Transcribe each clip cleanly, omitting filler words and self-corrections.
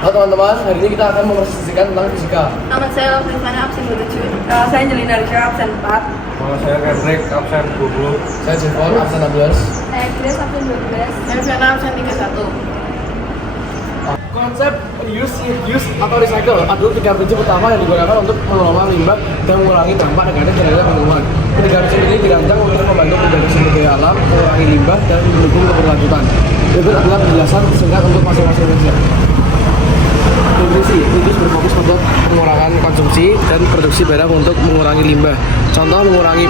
Halo teman-teman, hari ini kita akan mempresentasikan tentang fisika. Nama saya Rifana, absen 27. Saya Jelina Risha, absen 4. Nama saya Kendrick, absen 20. Saya Jevon, absen 16. Saya Grace, absen 12. Saya Fiona, absen 31. Konsep reuse atau recycle adalah tiga prinsip utama yang digunakan untuk mengelola limbah dan mengurangi dampak negatif terhadap lingkungan. Ketiga prinsip ini dirancang untuk membantu menjaga sumber daya alam, mengurangi limbah, dan mendukung keberlanjutan. Berikut adalah penjelasan singkat untuk masing-masing prinsip. Nutrisi, itu berfokus pada pengurangan konsumsi dan produksi barang untuk mengurangi limbah. Contoh, mengurangi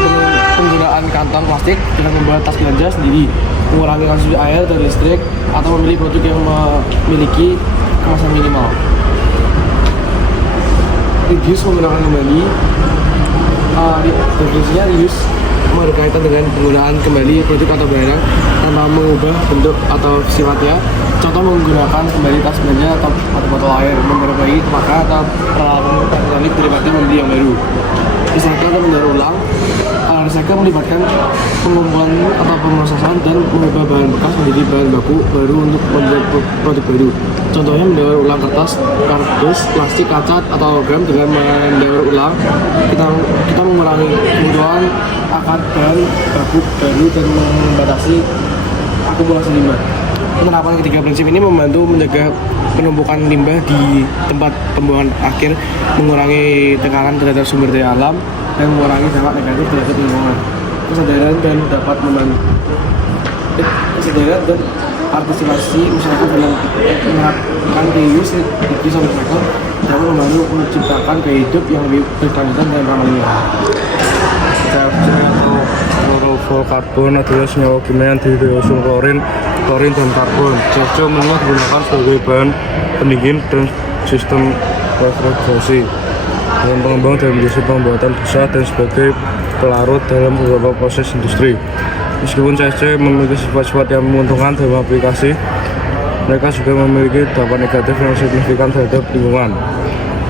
penggunaan kantong plastik dengan membuat tas belanja sendiri, mengurangi konsumsi air dan listrik, atau memilih produk yang memiliki kemasan minimal. Reduce, menggunakan kembali. Definisinya reuse berkaitan dengan penggunaan kembali produk atau barang tanpa mengubah bentuk atau sifatnya. Contoh, menggunakan kembali tas belanja atau botol air, memperbaiki maka atau peralatan elektronik daripada membeli yang baru. Recycle atau mendaur ulang. Recycle melibatkan pengumpulan atau pemrosesan dan mengubah bahan bekas menjadi bahan baku baru untuk membuat produk baru. Contohnya, mendaur ulang kertas, kardus, plastik, kaca, atau logam. Dengan mendaur ulang, kita mengurangi kebutuhan akan bahan baku baru dan membatasi akumulasi limbah. Penerapan ketiga prinsip ini membantu menjaga penumpukan limbah di tempat pembuangan akhir, mengurangi tekanan terhadap sumber daya alam, dan mengurangi dampak negatif terhadap lingkungan. Kesadaran dan partisipasi masyarakat dalam menerapkan reuse atau recycle dapat membantu menciptakan gaya hidup yang lebih berkelanjutan dan ramah lingkungan. CFC atau fluorofluorokarbon adalah senyawa kimia yang terdiri dari unsur klorin dan karbon. CFC umumnya digunakan sebagai bahan pendingin dan sistem refrigerasi dalam pengembang dan industri pembuatan busa dan sebagai pelarut dalam beberapa proses industri. Meskipun CFC memiliki sifat-sifat yang menguntungkan dalam aplikasi, mereka juga memiliki dampak negatif yang signifikan terhadap lingkungan.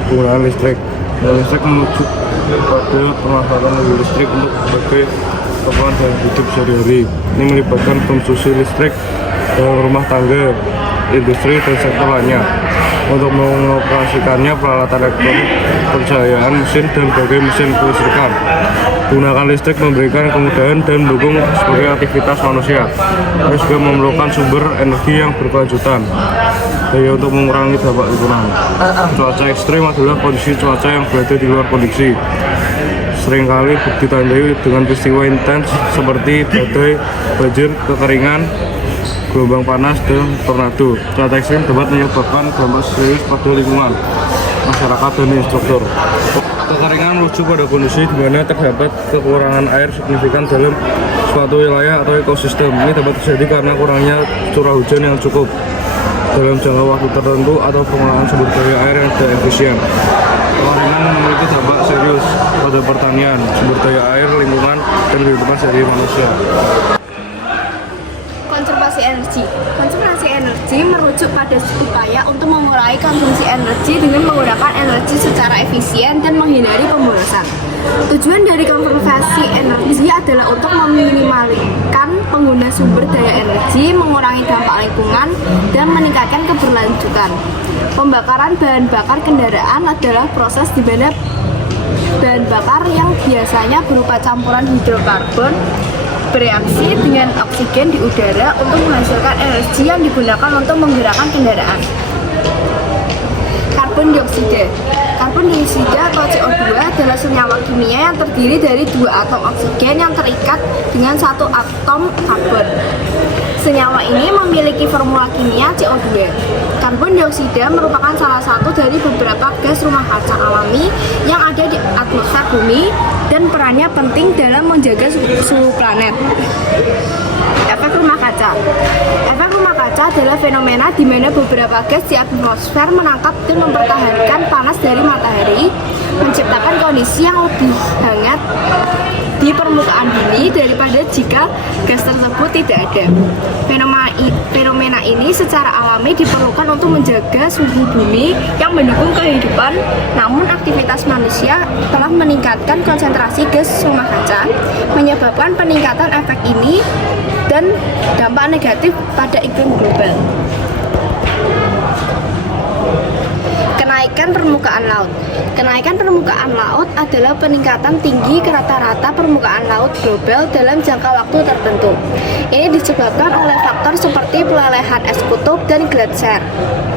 Penggunaan listrik. Listrik menuju pada pemanfaatan listrik untuk berbagai keperluan dalam hidup sehari-hari. Ini melibatkan konsumsi listrik dalam rumah tangga, industri, dan sektor lainnya. Untuk mengoperasikannya, peralatan elektronik, pencahayaan mesin, dan berbagai mesin kelistrikan. Gunakan listrik memberikan kemudahan dan mendukung sebagai aktivitas manusia. Ini juga memerlukan sumber energi yang berkelanjutan. Daya untuk mengurangi dampak lingkungan. Cuaca ekstrim adalah kondisi cuaca yang berada di luar prediksi. Seringkali ditandai dengan peristiwa intens seperti badai, banjir, kekeringan, gelombang panas, dan tornado. Cuaca ekstrim dapat menyebabkan dampak serius pada lingkungan, masyarakat, dan instruktur. Kekeringan merujuk pada kondisi di mana terdapat kekurangan air signifikan dalam suatu wilayah atau ekosistem. Ini dapat terjadi karena kurangnya curah hujan yang cukup dalam jangka waktu tertentu atau penggunaan sumber daya air yang tidak efisien. Kekeringan memiliki dampak serius pada pertanian, sumber daya air, lingkungan, dan kehidupan sehari manusia. Konservasi energi. Konservasi energi merujuk pada upaya untuk mengurangi konsumsi energi dengan menggunakan energi secara efisien dan menghindari pemborosan. Tujuan dari konservasi energi adalah untuk meminimalkan pengguna sumber daya energi, mengurangi dampak lingkungan, dan meningkatkan keberlanjutan. Pembakaran bahan bakar kendaraan adalah proses di mana bahan bakar yang biasanya berupa campuran hidrokarbon bereaksi dengan oksigen di udara untuk menghasilkan energi yang digunakan untuk menggerakkan kendaraan. Karbon dioksida. Karbon dioksida atau CO2 adalah senyawa kimia yang terdiri dari dua atom oksigen yang terikat dengan satu atom karbon. Senyawa ini memiliki formula kimia CO2. Karbon dioksida merupakan salah satu dari beberapa gas rumah kaca alami yang ada di atmosfer bumi dan perannya penting dalam menjaga suhu planet. Efek rumah kaca. Efek rumah kaca adalah fenomena di mana beberapa gas di atmosfer menangkap dan mempertahankan panas dari matahari, menciptakan kondisi yang lebih hangat di permukaan bumi daripada jika gas tersebut tidak ada. Fenomena ini secara alami diperlukan untuk menjaga suhu bumi yang mendukung kehidupan, namun aktivitas manusia telah meningkatkan konsentrasi gas rumah kaca, menyebabkan peningkatan efek ini dan dampak negatif pada iklim global. kenaikan permukaan laut. Kenaikan permukaan laut adalah peningkatan tinggi rata-rata permukaan laut global dalam jangka waktu tertentu. Ini disebabkan oleh faktor seperti pelelehan es kutub dan gletser,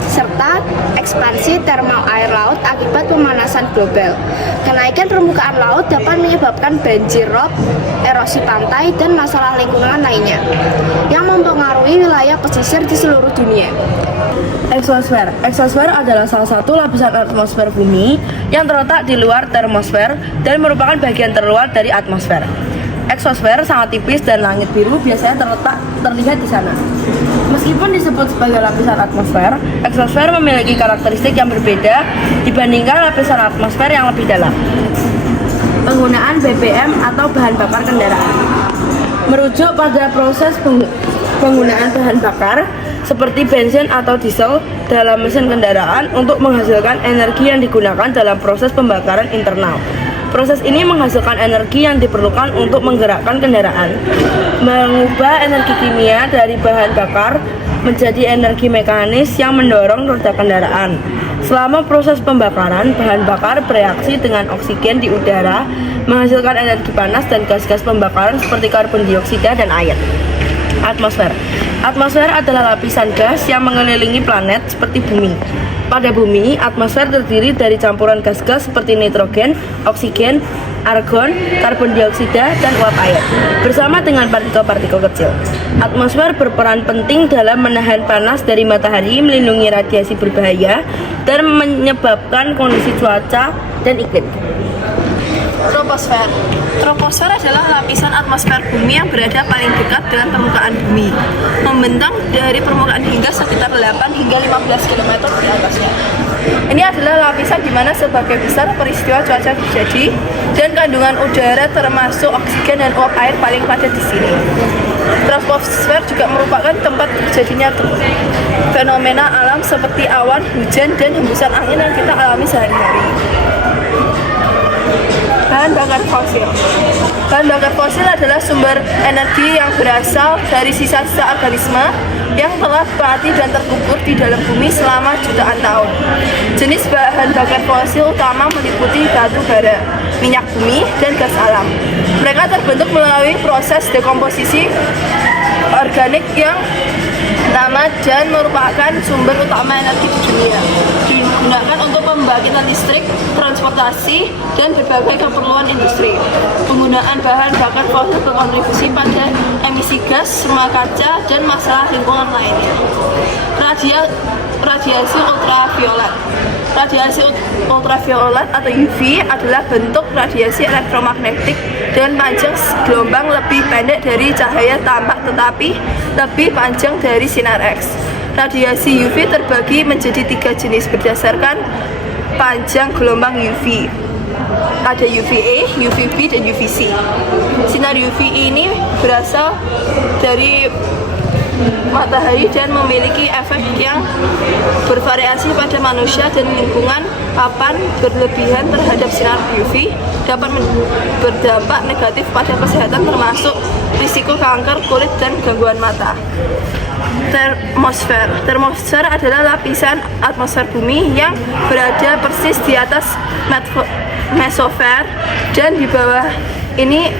serta ekspansi termal air laut akibat pemanasan global. Kenaikan permukaan laut dapat menyebabkan banjir rob, erosi pantai, dan masalah lingkungan lainnya yang mempengaruhi wilayah pesisir di seluruh dunia. Eksosfer. Eksosfer adalah salah satu lapisan atmosfer bumi yang terletak di luar termosfer dan merupakan bagian terluar dari atmosfer. Eksosfer sangat tipis dan langit biru biasanya terlihat di sana. Meskipun disebut sebagai lapisan atmosfer, eksosfer memiliki karakteristik yang berbeda dibandingkan lapisan atmosfer yang lebih dalam. Penggunaan BBM atau bahan bakar kendaraan. Merujuk pada proses penggunaan bahan bakar seperti bensin atau diesel dalam mesin kendaraan untuk menghasilkan energi yang digunakan dalam proses pembakaran internal. Proses ini menghasilkan energi yang diperlukan untuk menggerakkan kendaraan, mengubah energi kimia dari bahan bakar menjadi energi mekanis yang mendorong roda kendaraan. Selama proses pembakaran, bahan bakar bereaksi dengan oksigen di udara, menghasilkan energi panas dan gas-gas pembakaran seperti karbon dioksida dan air. Atmosfer. Atmosfer adalah lapisan gas yang mengelilingi planet seperti bumi. Pada bumi, atmosfer terdiri dari campuran gas-gas seperti nitrogen, oksigen, argon, karbon dioksida, dan uap air, bersama dengan partikel-partikel kecil. Atmosfer berperan penting dalam menahan panas dari matahari, melindungi radiasi berbahaya, dan menyebabkan kondisi cuaca dan iklim. Troposfer. Troposfer adalah lapisan atmosfer bumi yang berada paling dekat dengan permukaan bumi, membentang dari permukaan hingga sekitar 8 hingga 15 km di atasnya. Ini adalah lapisan di mana sebagian besar peristiwa cuaca terjadi dan kandungan udara termasuk oksigen dan uap air paling padat di sini. Troposfer juga merupakan tempat terjadinya fenomena alam seperti awan, hujan, dan hembusan angin yang kita alami sehari-hari. Bahan bakar fosil. Bahan bakar fosil adalah sumber energi yang berasal dari sisa-sisa organisme yang telah mati dan terkubur di dalam bumi selama jutaan tahun. Jenis bahan bakar fosil utama meliputi batu bara, minyak bumi, dan gas alam. Mereka terbentuk melalui proses dekomposisi organik yang lama dan merupakan sumber utama energi di dunia. Digunakan untuk pembangkitan listrik, transportasi, dan berbagai keperluan industri. Penggunaan bahan bakar fosil berkontribusi pada emisi gas rumah kaca dan masalah lingkungan lainnya. Radiasi ultraviolet. Radiasi ultraviolet atau UV adalah bentuk radiasi elektromagnetik dengan panjang gelombang lebih pendek dari cahaya tampak tetapi lebih panjang dari sinar X. Radiasi UV terbagi menjadi 3 jenis berdasarkan panjang gelombang UV. Ada UVA, UVB, dan UVC. Sinar UV ini berasal dari matahari dan memiliki efek yang bervariasi pada manusia dan lingkungan. Paparan berlebihan terhadap sinar UV dapat berdampak negatif pada kesehatan termasuk risiko kanker kulit dan gangguan mata. Termosfer. Termosfer adalah lapisan atmosfer bumi yang berada persis di atas mesosfer dan di bawah ini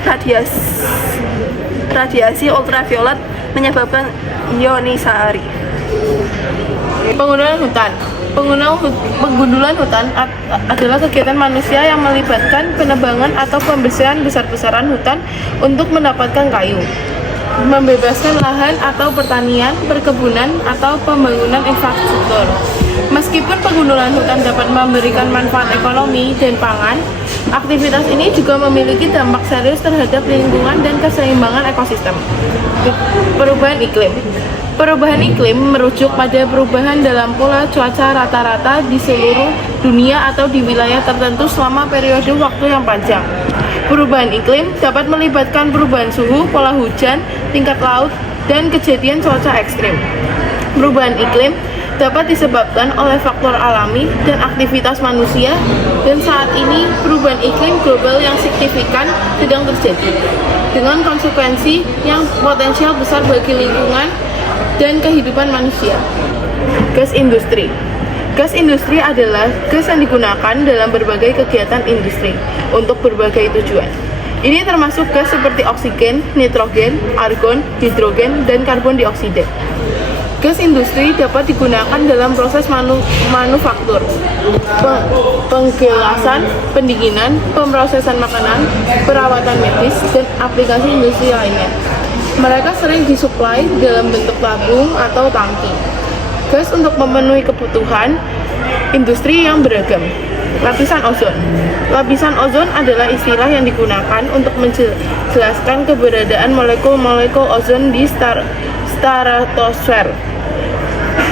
radiasi ultraviolet menyebabkan ionisasi. Penggundulan hutan. Penggundulan hutan adalah kegiatan manusia yang melibatkan penebangan atau pembersihan besar-besaran hutan untuk mendapatkan kayu, membebaskan lahan atau pertanian, perkebunan, atau pembangunan infrastruktur. Meskipun penggundulan hutan dapat memberikan manfaat ekonomi dan pangan, aktivitas ini juga memiliki dampak serius terhadap lingkungan dan keseimbangan ekosistem. Perubahan iklim. Perubahan iklim merujuk pada perubahan dalam pola cuaca rata-rata di seluruh dunia atau di wilayah tertentu selama periode waktu yang panjang. Perubahan iklim dapat melibatkan perubahan suhu, pola hujan, tingkat laut, dan kejadian cuaca ekstrim. Perubahan iklim dapat disebabkan oleh faktor alami dan aktivitas manusia, dan saat ini perubahan iklim global yang signifikan sedang terjadi, dengan konsekuensi yang potensial besar bagi lingkungan dan kehidupan manusia. Gas industri. Gas industri adalah gas yang digunakan dalam berbagai kegiatan industri untuk berbagai tujuan. Ini termasuk gas seperti oksigen, nitrogen, argon, hidrogen, dan karbon dioksida. Gas industri dapat digunakan dalam proses manufaktur, penggelasan, pendinginan, pemrosesan makanan, perawatan medis, dan aplikasi industri lainnya. Mereka sering disuplai dalam bentuk tabung atau tangki. Gas untuk memenuhi kebutuhan industri yang beragam. Lapisan ozon. Lapisan ozon adalah istilah yang digunakan untuk menjelaskan keberadaan molekul-molekul ozon di stratosfer.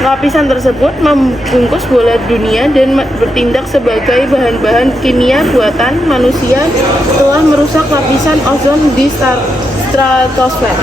Lapisan tersebut membungkus bola dunia dan bertindak sebagai bahan-bahan kimia buatan manusia telah merusak lapisan ozon di stratosfer.